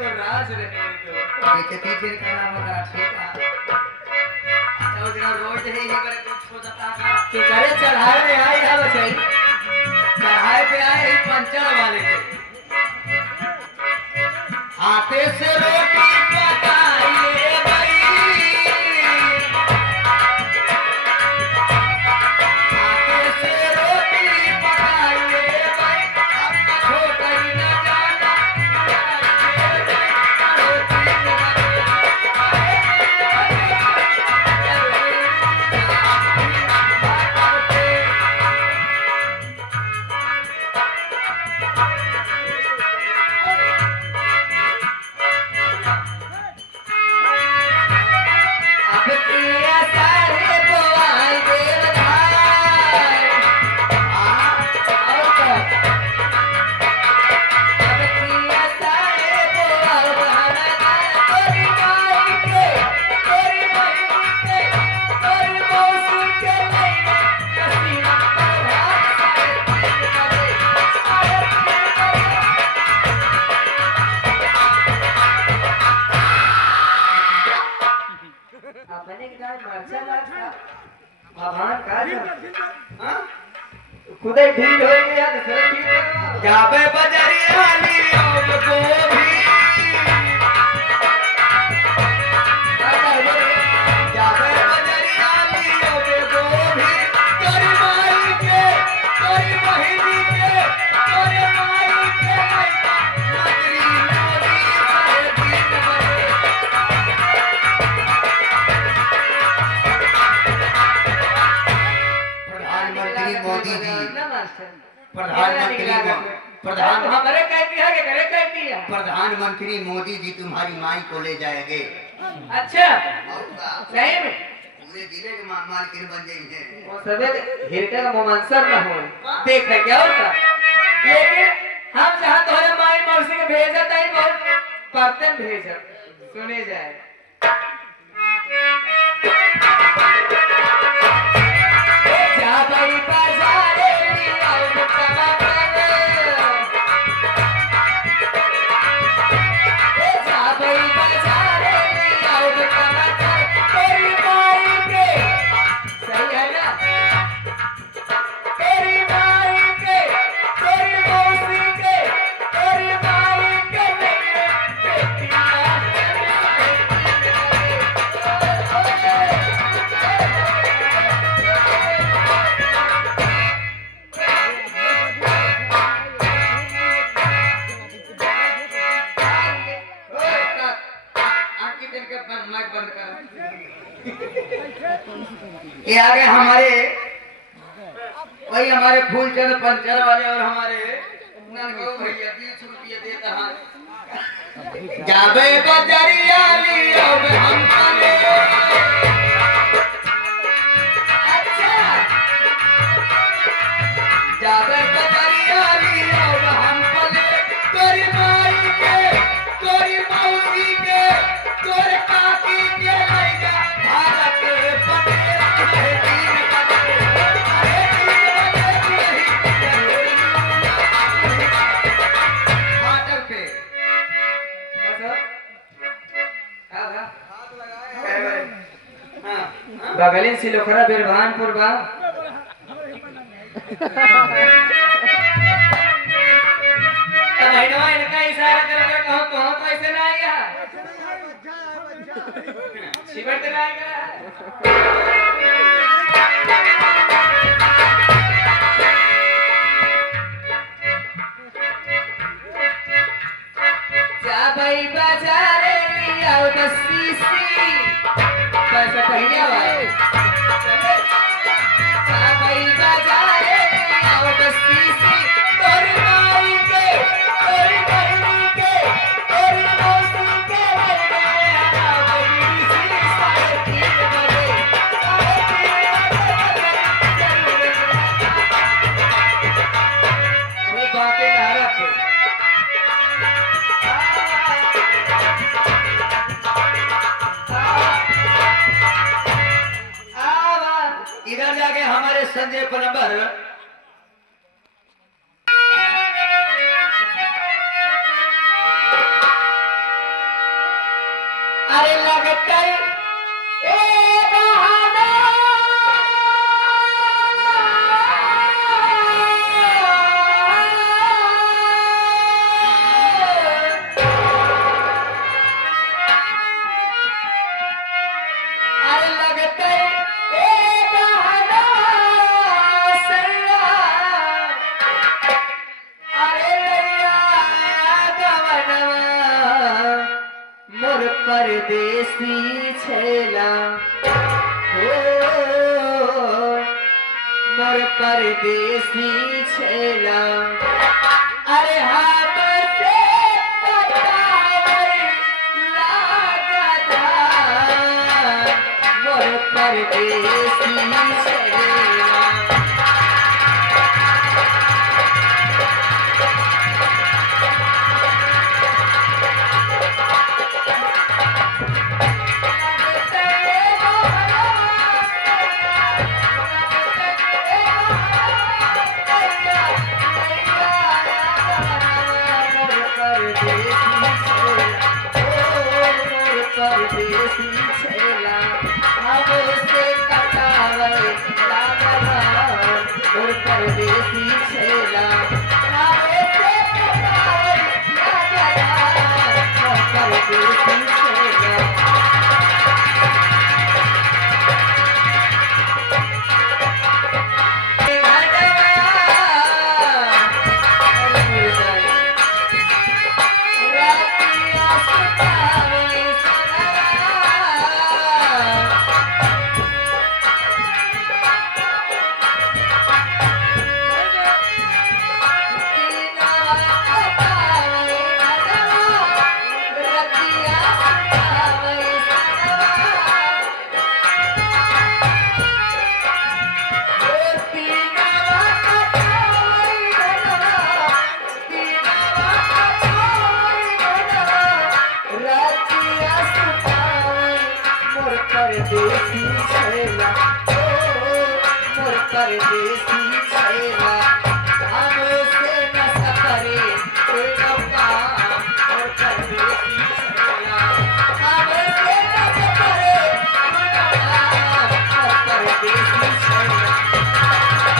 तो राज रहे तो पीछे पीछे का नाम करा ठीक है तो जरा रोज ही करे कुछ सोचता का कि करे चढ़ाए में आई है बचाई चढ़ाए पे आए ही पंचर वाले के हाथे से रोटी पकाइए भाई हाथे से रोटी पकाइए भाई अपना छोटा ही न जाना खुदे ढील हो गया दूसरे ढील जाबे बजरिया लियो गोभी जाबे बजरिया लियो गोभी तोरी माई के तोरी बहिनी के तोरी माई के मंत्री मोदी सारे दिन बने प्रधानमंत्री मोदी जी प्रधानमंत्री मोदी जी तुम्हारी माई को ले जाएंगे। अच्छा सही में पूरे जिले के मालकिन बन जाएंगे। वो सबे हिरका का मोमांसर ना हो देख ले क्या होता लेकिन हम जहाँ तोहरे माई मौसी के भेजा ताई बहुत परते भेजा सुने जाए जा भाई बाजारे आओ मुक्तमा करे जा भाई बाजारे आओ मुक्तमा करे तेरी माई के सही है ना तेरी माई के तेरी मौसी के तेरी माई के मेरे बेटिया ये आगे हमारे वही हमारे फूलचंद पंचर वाले और हमारे ननकू भैया 20 रुपये देता है जाबे बजरिया लियो हम चले अच्छा जाबे बजरिया लियो हम चले तोरी माई के तोरी मौसी के तोरे काकी के लइका भारत के पटेल है तीन बजे अरे तीन बजे वाटर पे बगलिन सिलोखरा बिरभानपुर बा महीनवा इनका इशारा करके कहो तो ऐसे ना आएगा शिवर तो आएगा जा भाई बाजारे लियाओ 10 सीसी पैसा पहिया भाई जा भाई बाजारे लियाओ 10 सीसी तोरी माई के तोरी बहिनी के तोरी मौसी के इधर जाके हमारे संजय पनबर अरे लगते ए बहाना अरे लगते ए बहाना सैया अरे लैया गवनवा मोर परदेसी छेला हो मोर परदेसी छेला अरे हाथ से पटावई लागता मोर परदेसी छेला परदेसी छेला हमसे कटावे लागला और परदेसी छेला हमसे कटावे लागला और परदेसी छेला परदेसी छेला मोर परदेसी छेला हमसे न सफरे कोई काम मोर परदेसी छेला हमसे न सफरे कोई काम मोर परदेसी छेला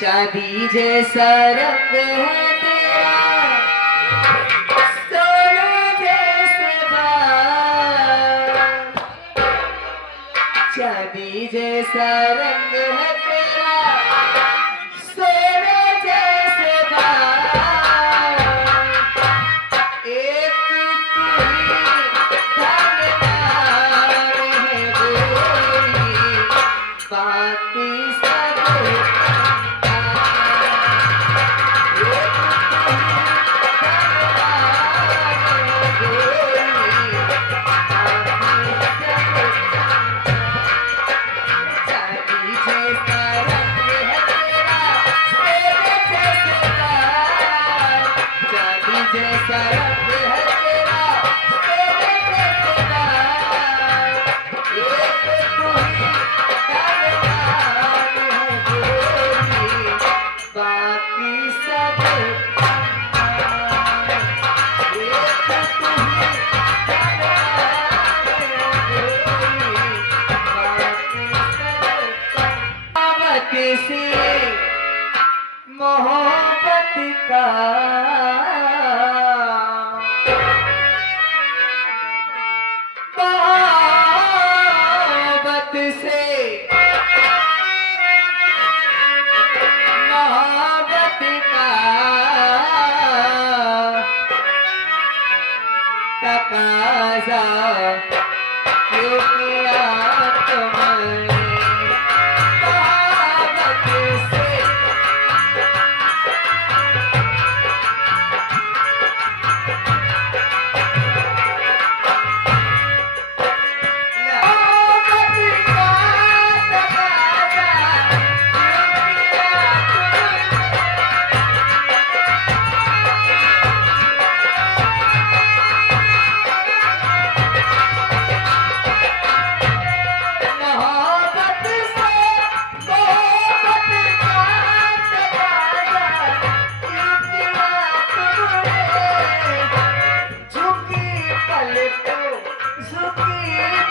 चांदी जैसा रंग है तेरा सोने जैसे बाल चांदी जैसा रंग है तेरा सोने जैसे बाल एक तू ही धनवान है गोरी बाकी सब जैसा रंग है तेरा तेरे जैसे बाल एक तू ही धनवान है गोरी बाकी सब कंगाल एक तू ही धनवान है गोरी बाकी सब कंगाल से मोहब्बत का मोहब्बत का तकाजा क्यों किया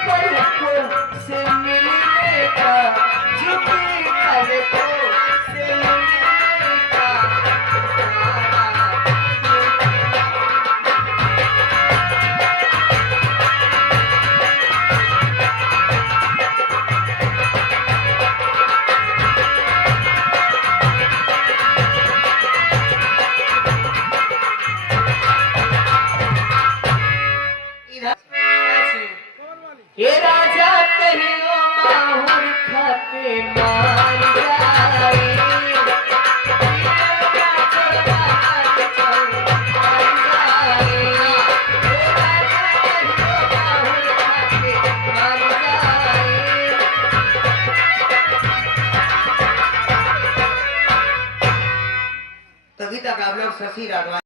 पलकों से मिलने का, झुकी पलकों से मिलने का। ये राजा कहियो माहुर खाते मार जाए, ये राजा चल मार जाए, ये राजा कहियो माहुर खाते मार जाए। तभी तक आप लोग शशि राघवानी